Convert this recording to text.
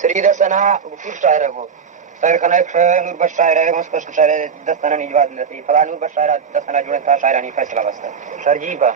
श्रीदर्शना कुछ शायर है वो शायर का एक नूर बस शायर है उस पर शायर दस्ताना नहीं जवाब मिलती फला नूर बस शायर दस्ताना जुड़े था शायरानी फैसला बसता सर जी बा